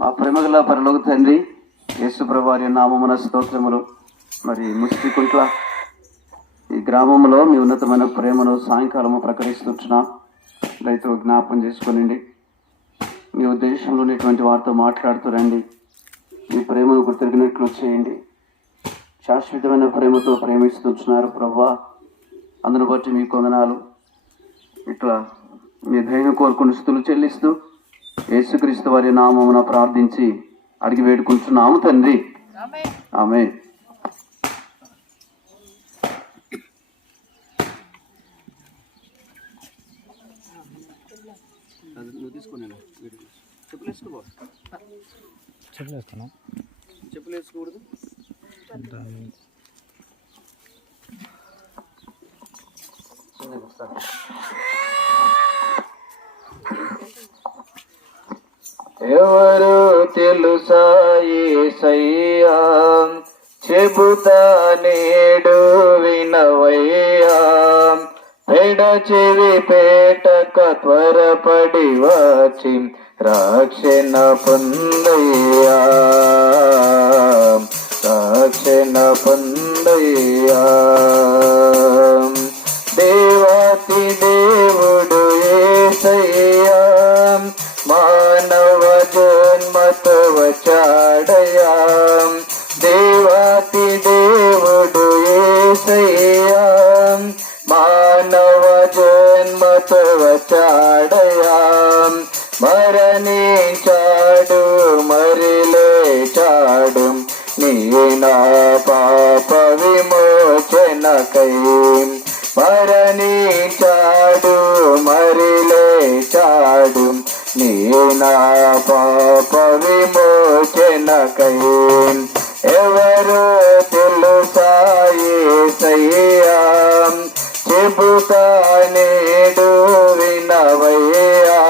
మా ప్రేమగల పరలోక తండ్రి యేసుప్రభారి నామమున స్తోత్రములు. మరి ముష్టికుంట్ల ఈ గ్రామంలో మీ ఉన్నతమైన ప్రేమను సాయంకాలము ప్రకటిస్తున్నాం రైతులు జ్ఞాపం చేసుకునండి. మీ ఉద్దేశంలో ఉన్నటువంటి వారితో మాట్లాడుతూ రండి. మీ ప్రేమను గుర్తిరిగినట్లు చేయండి. శాశ్వతమైన ప్రేమతో ప్రేమిస్తున్నారు ప్రభా. అందును బట్టి మీ కొందనాలు ఇట్లా మీ ధైర్యం కోరుకుని స్థుతులు చెల్లిస్తూ యేసుక్రీస్తు వారి నామమున ప్రార్థించి అడిగి వేడుకుంటున్నాము తండ్రి. ఆమె చెప్పలేస్తాను చెప్పులు వేసుకోకూడదు ఎవరు తెలుసా సయ్యా చెబుతా నేడు వినవయ్యా. పెడ చెవి పేటక త్వరపడి వచ్చి రాక్షణ పొందయ్యా. రాక్షణ పొందయ్యా. దేవాతి వచ్చాడయా దేవాతి దేవుడు ఏసయ్యా. మానవ జన్మతో వచ్చాడయా మరణించాడు మరి లేచాడు నీ నా పాప విమోచనకై. మరణించాడు మరి లేచాడు నీ నా పాప విమో విమోచనకై ఎవరు తెలుసాయి సయ్యా చెబుతా నేడు వినవయ్యా.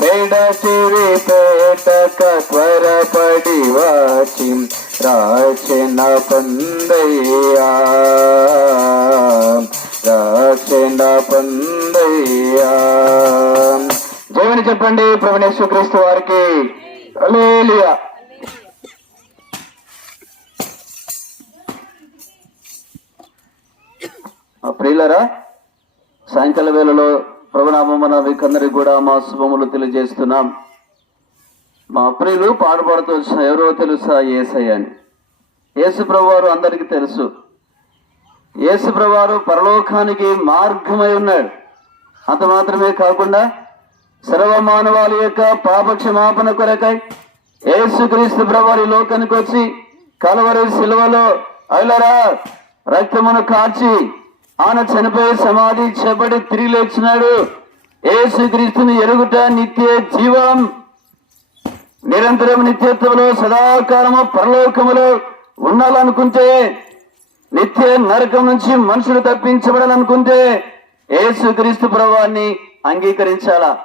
పెడచిరి పేటక త్వరపడి వాచి రాచిన పొందయ్యా. రాచిన పొందయ్యా. జయమని చెప్పండి ప్రవణేశ్వర క్రీస్తు వారికి. అలేలియా ప్రియులరా సాయంకాల వేళలో ప్రభునామన మీకందరికి కూడా మా శుభములు తెలియజేస్తున్నాం. మా ప్రియులు పాడుపడుతూ వచ్చిన ఎవరో తెలుసా ఏసయ్య అని. యేసు ప్రభువారు అందరికీ తెలుసు. యేసు ప్రభువారు పరలోకానికి మార్గమై ఉన్నాడు. అంత మాత్రమే కాకుండా సర్వ మానవాళి యొక్క పాప క్షమాపణ కొరకై యేసుక్రీస్తు ప్రభువారి లోకానికి వచ్చి కలవరి శిలువలో అయిలరా రక్తమును కార్చి ఆయన చనిపోయి సమాధి చేపడి తిరిగి లేచినాడు. యేసుక్రీస్తుని ఎరుగుట నిత్య జీవం. నిరంతరం నిత్యత్వంలో సదాకాలము పరలోకములో ఉండాలనుకుంటే నిత్య నరకం నుంచి మనుషులు తప్పించబడాలనుకుంటే యేసుక్రీస్తు ప్రభావాన్ని అంగీకరించాలా?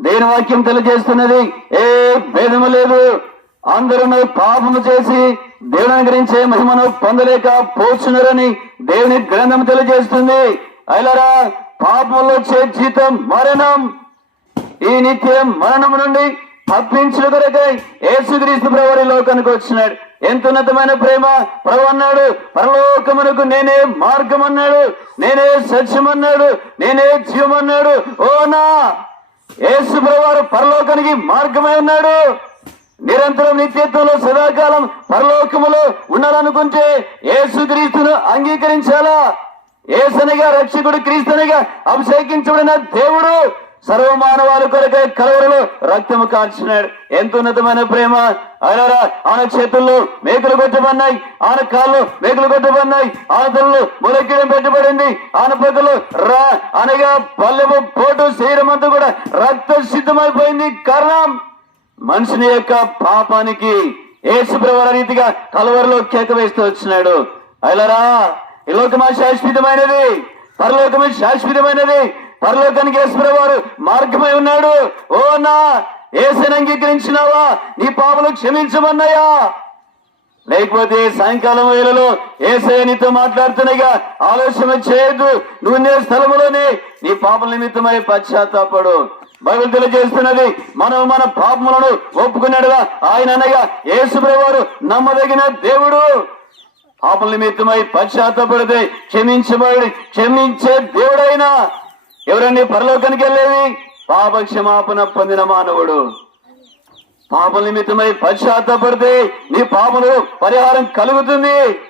దేని వాక్యం తెలియజేస్తున్నది ఏ భేదము లేదు. అందరూ పాపము చేసి దేవుని అనుగ్రహించే మహిమను పొందలేక పోచున్నారని దేవుని గ్రంథం తెలియజేస్తుంది. అయిలరా పాపంలో వచ్చే జీతం మరణం. ఈ నిత్యం మరణం నుండి తప్పించిన కొరకై యేసుక్రీస్తు ప్రవరి లోకానికి వచ్చినాడు. ఎంత ఉన్నతమైన ప్రేమ ప్రభు అన్నాడు. పరలోకమునకు నేనే మార్గం అన్నాడు. నేనే సత్యం అన్నాడు. నేనే జీవం అన్నాడు. ఓ నా యేసు ప్రభువారు పరలోకానికి మార్గమై ఉన్నాడు. నిరంతరం నిత్యత్వంలో సదాకాలం పరలోకములో ఉండాలనుకుంటే యేసుక్రీస్తును అంగీకరించాలా? ఏసనిగా రక్షకుడు క్రీస్తునిగా అభిషేకించబడిన దేవుడు సర్వమానవాళి కొరకై కలవరలో రక్తము కాల్చినాడు ఎంత ఉన్నతమైన ప్రేమ. అయినారా ఆయన చేతుల్లో మేకలు కొట్టబడినాయి. ఆయన కాళ్ళు మేకలు కొట్టబడినాయి. ఆయన తల్లు ములకిడం పెట్టబడింది. ఆయన పక్కలు రా అనగా పల్లెము పోటు శరీరం అంతా కూడా రక్త సిద్ధమైపోయింది కారణం? మనుషుని యొక్క పాపానికి ఏసుప్రవర రీతిగా కలవరలో కేక వేస్తూ వచ్చినాడు. అయిలరా ఈ లోకమా శాశ్వతమైనది? పరలోకమే శాశ్వతమైనది? పరలోకానికి యేసుప్రవారు మార్గమై ఉన్నాడు. ఓ నా ఏసుని అంగీకరించినావా? నీ పాపలు క్షమించమన్నాయా లేకపోతే సాయంకాలం వేళలో ఏసయ నీతో మాట్లాడుతున్నాయిగా ఆలోచన చేయొద్దు. నువ్వు నే స్థలములోనే నీ పాపల నిమిత్తమై పశ్చాత్తాపడు. బైబిల్ తెలియజేస్తున్నది మనం మన పాపములను ఒప్పుకున్నాడుగా ఆయన అనగా యేసుప్రవారు నమ్మదగిన దేవుడు. పాపల నిమిత్తమై పశ్చాత్తపడితే క్షమించబడి క్షమించే దేవుడైనా. ఎవరండి పరలోకానికి వెళ్ళేది? పాప క్షమాపణ పొందిన మానవుడు. పాపల నిమిత్తమై పశ్చాత్తపడితే నీ పాపలు పరిహారం కలుగుతుంది.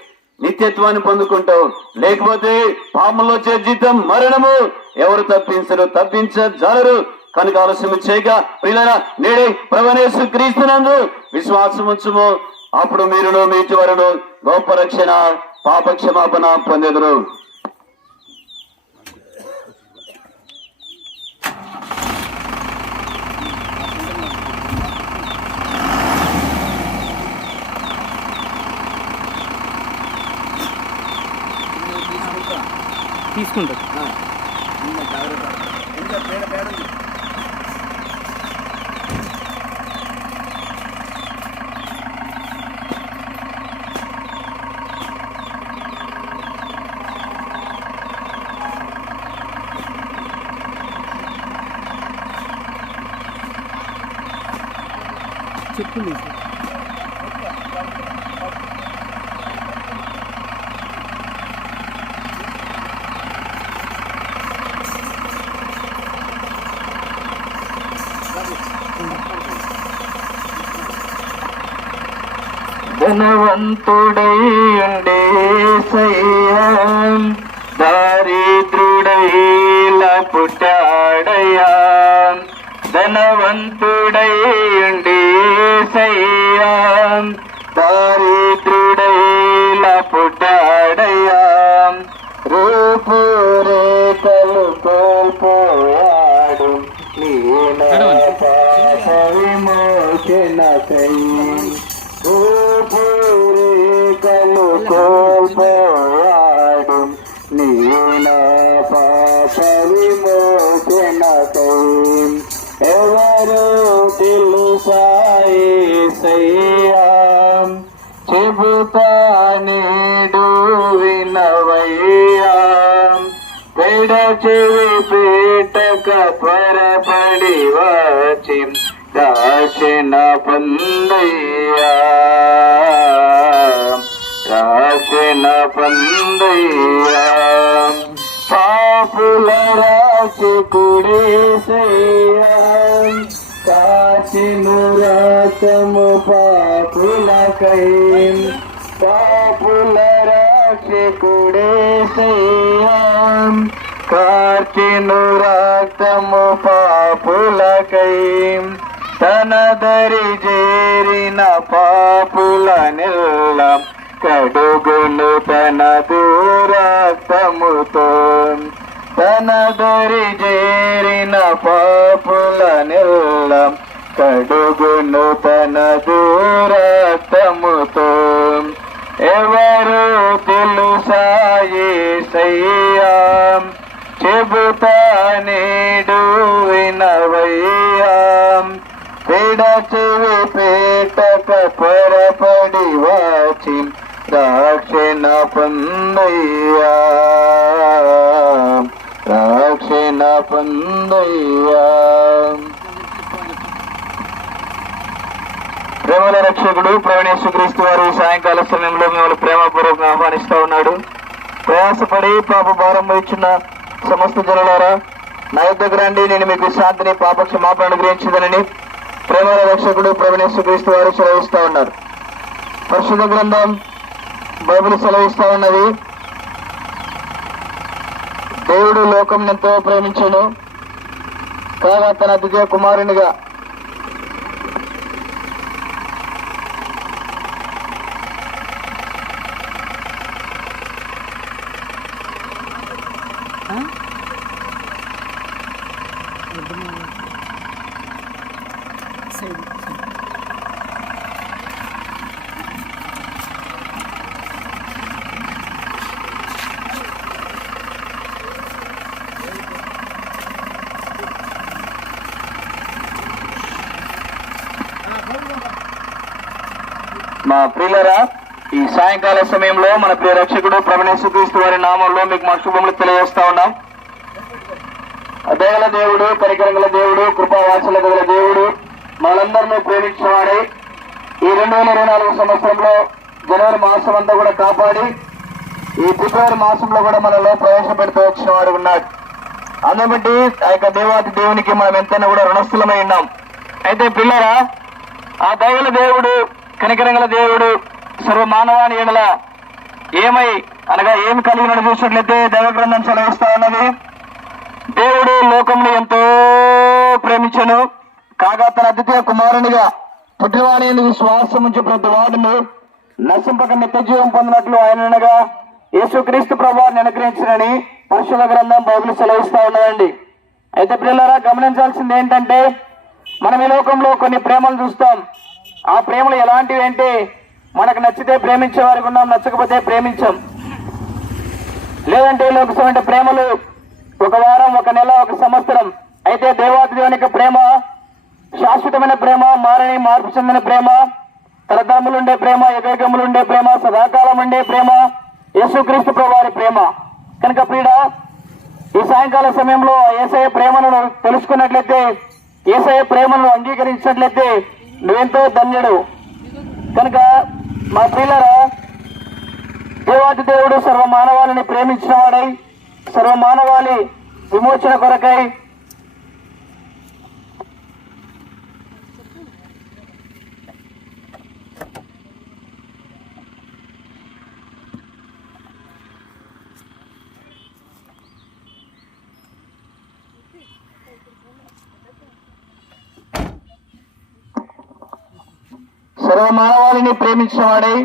నిత్యత్వాన్ని పొందుకుంటావు. లేకపోతే పాపంలో వచ్చే జీతం మరణము. ఎవరు తప్పించరు తప్పించజాలరు కనుక ఆలస్యం చేయక ప్రియులైన నేడే ప్రవణేశు క్రీస్తునందు విశ్వాసం ఉంచుము. అప్పుడు మీరును మీ చివరును గొప్ప రక్షణ పాప క్షమాపణ పొందెదరు. తీసుకుంటా. చెప్పు నీకు ధనవంతుడై ఉండే సయ్యాం దారిద్రుడైలా పుట్టాడయ్యా పుట్టాడయ్యా. రూపు రేఖలు కోల్పోయాడు. లీన పాప విమోచనకై రూపురేఖలు పెడ చెవి పీటక త్వరపడి వచ్చి దాచిన పొందయ్యా. రాసిన పొందయ్యా. పాపుల రాసి కుడేసయ్యా కాచిను రాతము పాపులకై. పాపుల రాసి కుడేసయ్యా కార్చిను రాతము పాపులకై తన దరి చేరిన పాపుల నిల్ల కడుగును తన దూరక్తముతో తన దరి చేరిన పాపుల నిల్ల కడుగును తన దూరక్తముతో ఎవరు తెలుసాయి సయ్యా చెబుతా నేడు వినవయ్యా. పిడ చెవి పేటక పొరపడి వాచి రాక్షణ పొందయ్యా. రాక్షణ పొందయ్యా. ప్రేమల రక్షకుడు ప్రవణేశ్వ క్రీస్తు వారు సాయంకాల సమయంలో మిమ్మల్ని ప్రేమపూర్వకంగా ఆహ్వానిస్తా ఉన్నాడు. ప్రయాసపడి పాప భారం వహించిన సమస్త జనులారా నా యొద్దకు రండి. నేను మీకు శాంతిని పాప క్షమాపణ అనుగ్రహించదనని ప్రేమల రక్షకుడు ప్రవణేశ్వ క్రీస్తు వారు సెలవిస్తా ఉన్నారు. పరిశుద్ధ గ్రంథం బైబిల్ సెలవిస్తా ఉన్నది. దేవుడు లోకం ఎంతో ప్రేమించను. కాగా తన ద్వితీయ కుమారునిగా మా ప్రియులరా ఈ సాయంకాల సమయంలో మన ప్రియ రక్షకుడు ప్రవణేశ్వ క్రీస్తు వారి నామంలో మీకు మా శుభములు తెలియజేస్తా ఉన్నాం. దయగల దేవుడు పరికరంగల దేవుడు కృపావాసుల గల దేవుడు మనందరినీ ప్రేమించేవాడే ఈ రెండు వేల ఇరవై నాలుగు సంవత్సరంలో జనవరి మాసం అంతా కూడా కాపాడి ఈ ఫిబ్రవరి మాసంలో కూడా మనలో ప్రవేశపెడుతూ వచ్చిన వాడు ఉన్నాడు. అందుబట్టి ఆ యొక్క దేవాది దేవునికి మనం ఎంతైనా కూడా రుణస్థులమై ఉన్నాం. అయితే పిల్లరా ఆ దైవల దేవుడు కనికరంగల దేవుడు సర్వ మానవాని ఎడల ఏమై అనగా ఏమి కలిగిన చూసినట్లయితే దైవ గ్రంథం సెలవిస్తా ఉన్నది. దేవుడు లోకంలో ఎంతో ప్రేమించను. కాగా తన అతిథి కుమారునిగా పుట్టినవాణి ఎందుకు శ్వాసం ఉంచి ప్రతి వాడును నశింపక నిత్య జీవం పొందినట్లు ఆయనగా యేసుక్రీస్తు ప్రభావాన్ని అనుగ్రహించినని పరిశుభ గ్రంథం బైబిల్ సెలవిస్తా ఉన్నదండి. అయితే పిల్లలారా గమనించాల్సింది ఏంటంటే మనం ఈ లోకంలో కొన్ని ప్రేమలు చూస్తాం. ఆ ప్రేమలు ఎలాంటివి అంటే మనకు నచ్చితే ప్రేమించే వారికి ఉన్నాం నచ్చకపోతే ప్రేమించాం. లేదంటే లోకసమైన ప్రేమలు ఒక వారం ఒక నెల ఒక సంవత్సరం. అయితే దేవాదేవుని యొక్క ప్రేమ శాశ్వతమైన ప్రేమ మారని మార్పు చెందిన ప్రేమ తరతరములు ఉండే ప్రేమ యుగములు ఉండే ప్రేమ సదాకాలం ఉండే ప్రేమ యేసుక్రీస్తు ప్రభువారి ప్రేమ. కనుక ప్రియుడ ఈ సాయంకాల సమయంలో ఏసఐ ప్రేమను తెలుసుకున్నట్లయితే ఏసఐ ప్రేమను అంగీకరించినట్లయితే నువ్వెంతో ధన్యుడు. కనుక మా ప్రియులరా దేవాది దేవుడు సర్వ మానవాళిని ప్రేమించిన వాడై సర్వ మానవాళి విమోచన కొరకై సర్వ మానవాళిని ప్రేమించినవాడై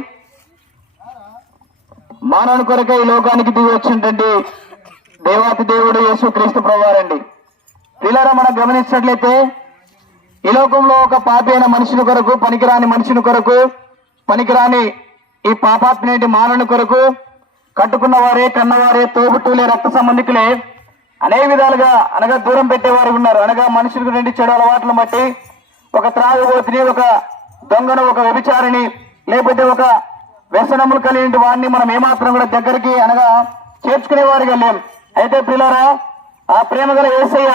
మానవుని కొరకే ఈ లోకానికి దిగి వచ్చినటువంటి దేవాతి దేవుడు యేసు క్రీస్తు ప్రభువారండి. పిల్లరా మనం గమనించినట్లయితే ఈ లోకంలో ఒక పాపి అయిన మనిషిని కొరకు పనికిరాని మనిషిని కొరకు పనికిరాని ఈ పాపాత్మనేటి మానవుని కొరకు కట్టుకున్న వారే కన్నవారే తోబుట్టులే రక్త సంబంధికులే అనేక విధాలుగా అనగా దూరం పెట్టేవారు ఉన్నారు. అనగా మనుషులకు రెండు చెడు అలవాట్లను బట్టి ఒక త్రాగుబోతుని ఒక దొంగను ఒక వ్యభిచారిని లేకపోతే ఒక వ్యసనములు కలిగిన వాడిని మనం ఏమాత్రం కూడా దగ్గరికి అనగా చేర్చుకునేవారుగా లేం. అయితే పిల్లరా ఆ ప్రేమ గల ఏసయ్య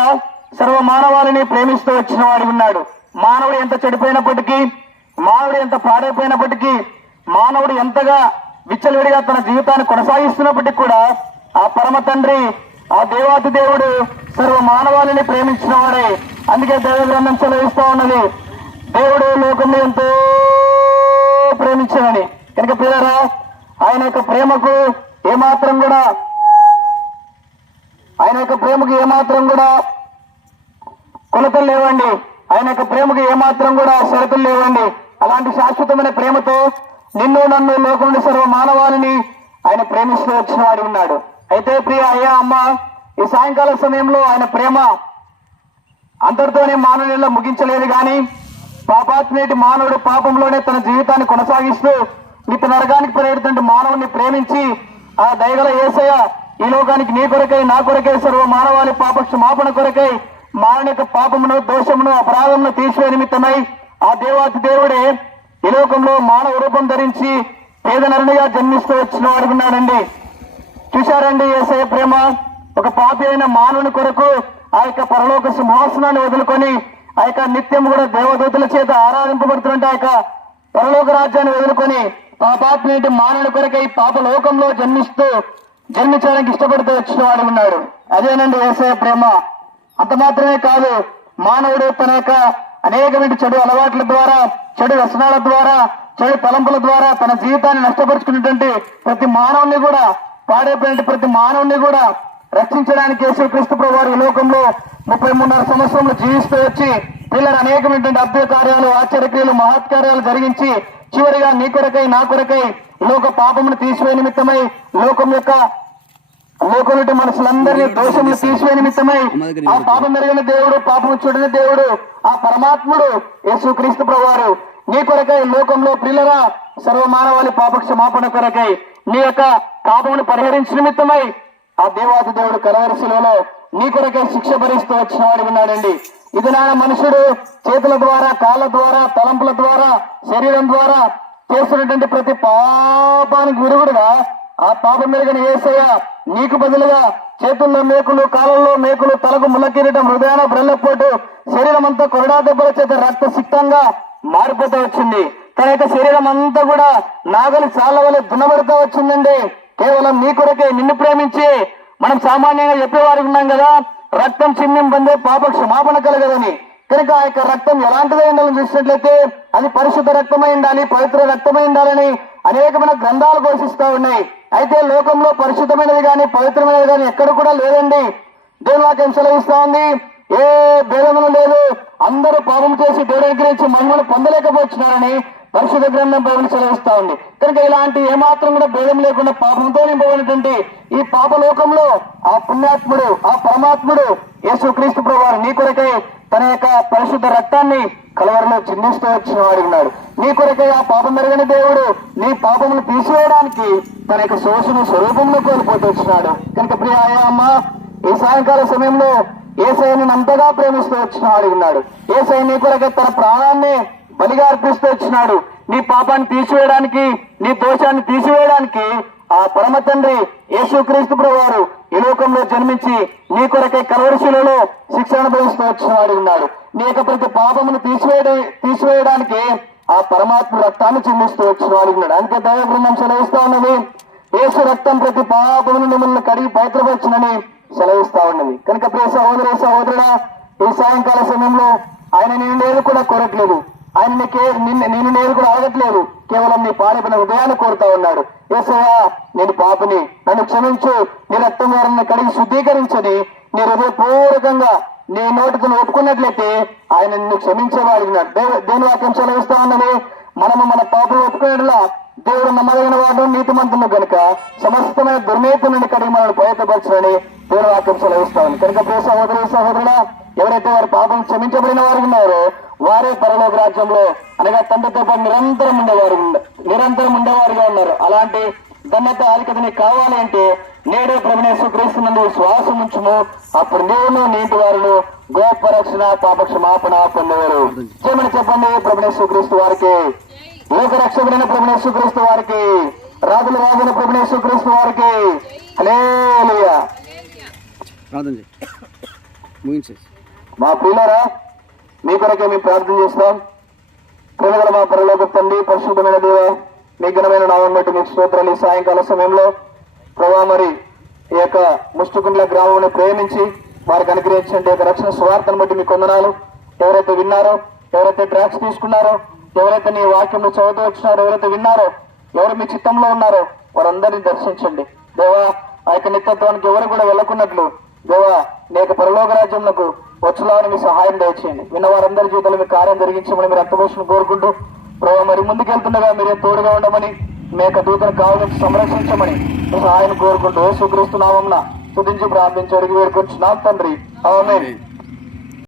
సర్వ మానవాళిని ప్రేమిస్తూ వచ్చిన వాడు ఉన్నాడు. మానవుడు ఎంత చెడిపోయినప్పటికీ మానవుడు ఎంత పాడైపోయినప్పటికీ మానవుడు ఎంతగా విచ్చలవిడిగా తన జీవితాన్ని కొనసాగిస్తున్నప్పటికీ కూడా ఆ పరమ తండ్రి ఆ దేవాతి దేవుడు సర్వ మానవాళిని ప్రేమించిన వాడే. అందుకే దేవ గ్రంథం చదివిస్తూ ఉన్నది దేవుడు లోకంలో ఎంతో ప్రేమించాడని కనుక పిల్లరా ఆయన యొక్క ప్రేమకు ఏమాత్రం కూడా ఆయన యొక్క ప్రేమకు ఏమాత్రం కూడా కొలతలు లేవండి. ఆయన యొక్క ప్రేమకు ఏమాత్రం కూడా షరతులు లేవండి. అలాంటి శాశ్వతమైన ప్రేమతో నిన్ను నన్ను లోకంలో సర్వ మానవాళిని ఆయన ప్రేమిస్తూ వచ్చిన వాడు ఉన్నాడు. అయితే ప్రియ అయ్యా అమ్మ ఈ సాయంకాల సమయంలో ఆయన ప్రేమ అందరితోనే మానవునిలో ముగించలేదు కానీ పాపాత్మేటి మానవుడు పాపంలోనే తన జీవితాన్ని కొనసాగిస్తూ నిత్య నరకానికి పరిగెడుతుంటే మానవుని ప్రేమించి ఆ దయగల ఏసయ ఈ లోకానికి నీ కొరకై నా కొరకై సర్వ మానవాళి పాప క్షమాపణ కొరకై మానవ యొక్క పాపమును దోషమును అపరాధమును తీసివే నిమిత్తమై ఆ దేవాతి దేవుడే ఈ లోకంలో మానవ రూపం ధరించి పేద నరునిగా జన్మిస్తూ వచ్చిన అడుగున్నాడండి చూశారండి ఏసయ ప్రేమ? ఒక పాపి అయిన మానవుని కొరకు ఆ యొక్క పరలోక సింహాసనాన్ని వదులుకొని ఆ యొక్క నిత్యం కూడా దేవదూతుల చేత ఆరాధింపబడుతుంటే ఆ యొక్క పరలోక రాజ్యాన్ని వదులుకొని పాపాత్మేటి మానవుని కొరకై పాప లోకంలో జన్మిస్తూ జన్మించడానికి ఇష్టపడుతూ వచ్చిన వాడు ఉన్నాడు. అదేనండి ఏసయ ప్రేమ. అంత మాత్రమే కాదు మానవుడు తన యొక్క అనేకమైన చెడు అలవాట్ల ద్వారా చెడు వ్యసనాల ద్వారా చెడు తలంపుల ద్వారా తన జీవితాన్ని నష్టపరుచుకున్నటువంటి ప్రతి మానవుని కూడా పాడైపోయిన ప్రతి మానవుని కూడా రక్షించడానికి యేసుక్రీస్తు ప్రభు వారు ఈ లోకంలో ముప్పై మూడున్నర సంవత్సరంలో జీవిస్తూ వచ్చి పిల్లలు అనేకమైనటువంటి అద్భుత కార్యాలు ఆశ్చర్యక్రియలు మహత్కార్యాలు జరిగించి చివరిగా నీ కొరకై నా కొరకై లోక పాపమును తీసివే నిమిత్తమై లోకం యొక్క లోకలుటి మనసులందరినీ దోషములు తీసివే నిమిత్తమై ఆ పాపం మెరిగిన దేవుడు పాపము చూడని దేవుడు ఆ పరమాత్ముడు యేసుక్రీస్తు ప్రభువారు నీ కొరకై లోకంలో ప్రియులరా సర్వ మానవాళి పాప క్షమాపణ కొరకై నీ యొక్క పాపమును పరిహరించిన నిమిత్తమై ఆ దేవాది దేవుడు కలవరిశిలలో నీ కొరకే శిక్ష భరిస్తూ వచ్చిన వాడు ఉన్నాడండి. ఇది నాన్న మనుషుడు చేతుల ద్వారా కాళ్ళ ద్వారా తలంపుల ద్వారా శరీరం ద్వారా చేస్తున్నటువంటి ప్రతి పాపానికి విరుగుడుగా ఆ పాపం మెరుగని ఏసయ్య నీకు బదులుగా చేతుల్లో మేకులు కాళ్ళల్లో మేకులు తలకు ముళ్ళ హృదయాన బ్రెల్లపోటు శరీరం అంతా కొరడా దెబ్బల చేత రక్త సిక్తంగా మారిపోతూ వచ్చింది. తన యొక్క శరీరం అంతా కూడా నాగలి చాలా వల్ల దున్నబడుతూ వచ్చిందండి. కేవలం నీ కొరకే నిన్ను ప్రేమించి మనం సామాన్యంగా చెప్పేవారు ఉన్నాం కదా రక్తం చిమ్మిం పొందే పాప క్షమాపణ కలగదని. కనుక ఆ యొక్క రక్తం ఎలాంటిదై ఉండాలని చూసినట్లయితే అది పరిశుద్ధ రక్తమై ఉండాలి పవిత్ర రక్తమై ఉండాలని అనేకమైన గ్రంథాలు ఘోషిస్తూ ఉన్నాయి. అయితే లోకంలో పరిశుద్ధమైనది కానీ పవిత్రమైనది కానీ ఎక్కడ కూడా లేదండి. దేవుని వాక్యం సెలవిస్తా ఉంది. ఏ భేదములు లేదు. అందరూ పాపం చేసి దేవుడి దగ్గర నుంచి మహిమను పొందలేకపోతున్నారని పరిశుద్ధ గ్రంథం బైబిల్ సెలవిస్తా ఉంది. కనుక ఇలాంటి ఏమాత్రం కూడా భేదం లేకుండా పాపంతో నింపబడినటువంటి ఈ పాప లోకంలో ఆ పుణ్యాత్ముడు ఆ పరమాత్ముడు యేసు క్రీస్తు ప్రభువారు నీ కొరకై తన యొక్క పరిశుద్ధ రక్తాన్ని కలవరలో చిందిస్తూ వచ్చిన వాడున్నాడు నీ కొరకై ఆ పాపం మెరుగని దేవుడు నీ పాపమును తీసివేయడానికి తన యొక్క సోసును స్వరూపంలో కోల్పోతూ వచ్చినాడు. కనుక ప్రియ అమ్మ ఈ సాయంకాల సమయంలో ఏసైని అంతగా ప్రేమిస్తూ వచ్చిన వాడున్నాడు ఏసై నీ కొరకై తన ప్రాణాన్ని బలిగా అర్పిస్తూ వచ్చినాడు నీ పాపాన్ని తీసివేయడానికి నీ దోషాన్ని తీసివేయడానికి ఆ పరమ తండ్రి యేసుక్రీస్తు ప్రభువారు ఈ లోకంలో జన్మించి నీ కొరకై కలవరిశిలలో శిక్షణ అనుభవిస్తూ వచ్చినవాడు ఉన్నాడు నీ యొక్క ప్రతి పాపమును తీసివేయడం తీసివేయడానికి ఆ పరమాత్మ రక్తాన్ని చిందిస్తూ వచ్చినవాడు ఉన్నాడు అందుకే దైవ బృందం సెలవిస్తా ఉన్నది. యేసు రక్తం ప్రతి పాపమును మిమ్మల్ని కడిగి పవిత్రపరచునని సెలవిస్తా ఉన్నది. కనుక ప్రియ సహోదరి సహోదరుడా ఈ సాయంకాల సమయంలో ఆయన నేను నేను కూడా కోరట్లేదు ఆయన నీకే నిన్ను నేను నేను కూడా అడగట్లేదు కేవలం నీ పాడిపిన హృదయాన్ని కోరుతా ఉన్నాడు. ఏసయ్యా నేను పాపని. నన్ను క్షమించు. నీ రక్తం వారిని కడిగి శుద్ధీకరించని నీ హృదయపూర్వకంగా నీ నోటికి ఒప్పుకున్నట్లయితే ఆయన నిన్ను క్షమించేవాడు దేవు దేని వాక్యం సెలవిస్తా ఉన్నది. మనము మన పాపలు ఒప్పుకునేట్లా దేవుడు నమ్మదగిన వాడు నీతిమంతును కనుక సమస్తమైన దుర్నీతి నుండి కడిగి మనల్ని పవిత్రపరచునని దేవుడు వాక్యం సెలవిస్తా ఉంది. కనుక ప్రియ సహోదరు సహోదరుడా ఎవరైతే వారి పాపం క్షమించబడిన వారు ఉన్నారో వారే పరలోక రాజ్యంలో అనగా తండ్రితో పాటు నిరంతరం ఉండేవారు నిరంతరం ఉండేవారుగా ఉన్నారు. అలాంటి ధన్యత ఆధిక్యత నీకు కావాలి అంటే నేడే ప్రభునేశ్వర క్రీస్తు నందు శ్వాసం ఉంచుము. అప్పుడు నేను నీటి వారును గోప రక్షణ పాప క్షమాపణ పొందేవారు. చేయమని చెప్పండి ప్రభునేశ్వర క్రీస్తు వారికి? లోక రక్షకుడైన ప్రభునేశ్వర క్రీస్తు వారికి. రాజుల రాజుల ప్రభునేశ్వర క్రీస్తు వారికి. ముగించేసి మా ప్రియులరా మీ కొరకే మేము ప్రార్థన చేస్తాం. ప్రేమగల మా పరలోక తండ్రి పరిశుద్ధమైన దేవ మీ ఘనమైన నామం బట్టి మీకు స్తోత్రాలు ఈ సాయంకాల సమయంలో. ప్రభా మరి ఈ యొక్క ముష్టికుండ్ల గ్రామంలో ప్రేమించి వారికి అనుగ్రహించండి యొక్క రక్షణ స్వార్థను బట్టి మీ కొందనాలు ఎవరైతే విన్నారో ఎవరైతే ట్రాక్స్ తీసుకున్నారో ఎవరైతే నీ వాక్యం చదువుతూ వచ్చినారో ఎవరైతే విన్నారో ఎవరు మీ చిత్తంలో ఉన్నారో వారందరినీ దర్శించండి. దేవా ఆ యొక్క నిత్యత్వానికి ఎవరు కూడా వెళ్ళకున్నట్లు. దేవా నీ యొక్క పరలోక రాజ్యంలో వచ్చులాని మీ సహాయం దయచేయండి. విన్న వారందరి జీవితంలో మీ కార్యం జరిగించమని మీరు రక్తపోషణ కోరుకుంటూ ప్రభావ మరి ముందుకెళ్తుండగా మీరే తోడుగా ఉండమని మీ యొక్క దూతను కావాలని సంరక్షించమని మీ సహాయం కోరుకుంటూ సుక్రీస్తు నామంన ప్రార్థించి అడిగి వేడుకొచ్చున్నాం తండ్రి. ఆమేన్.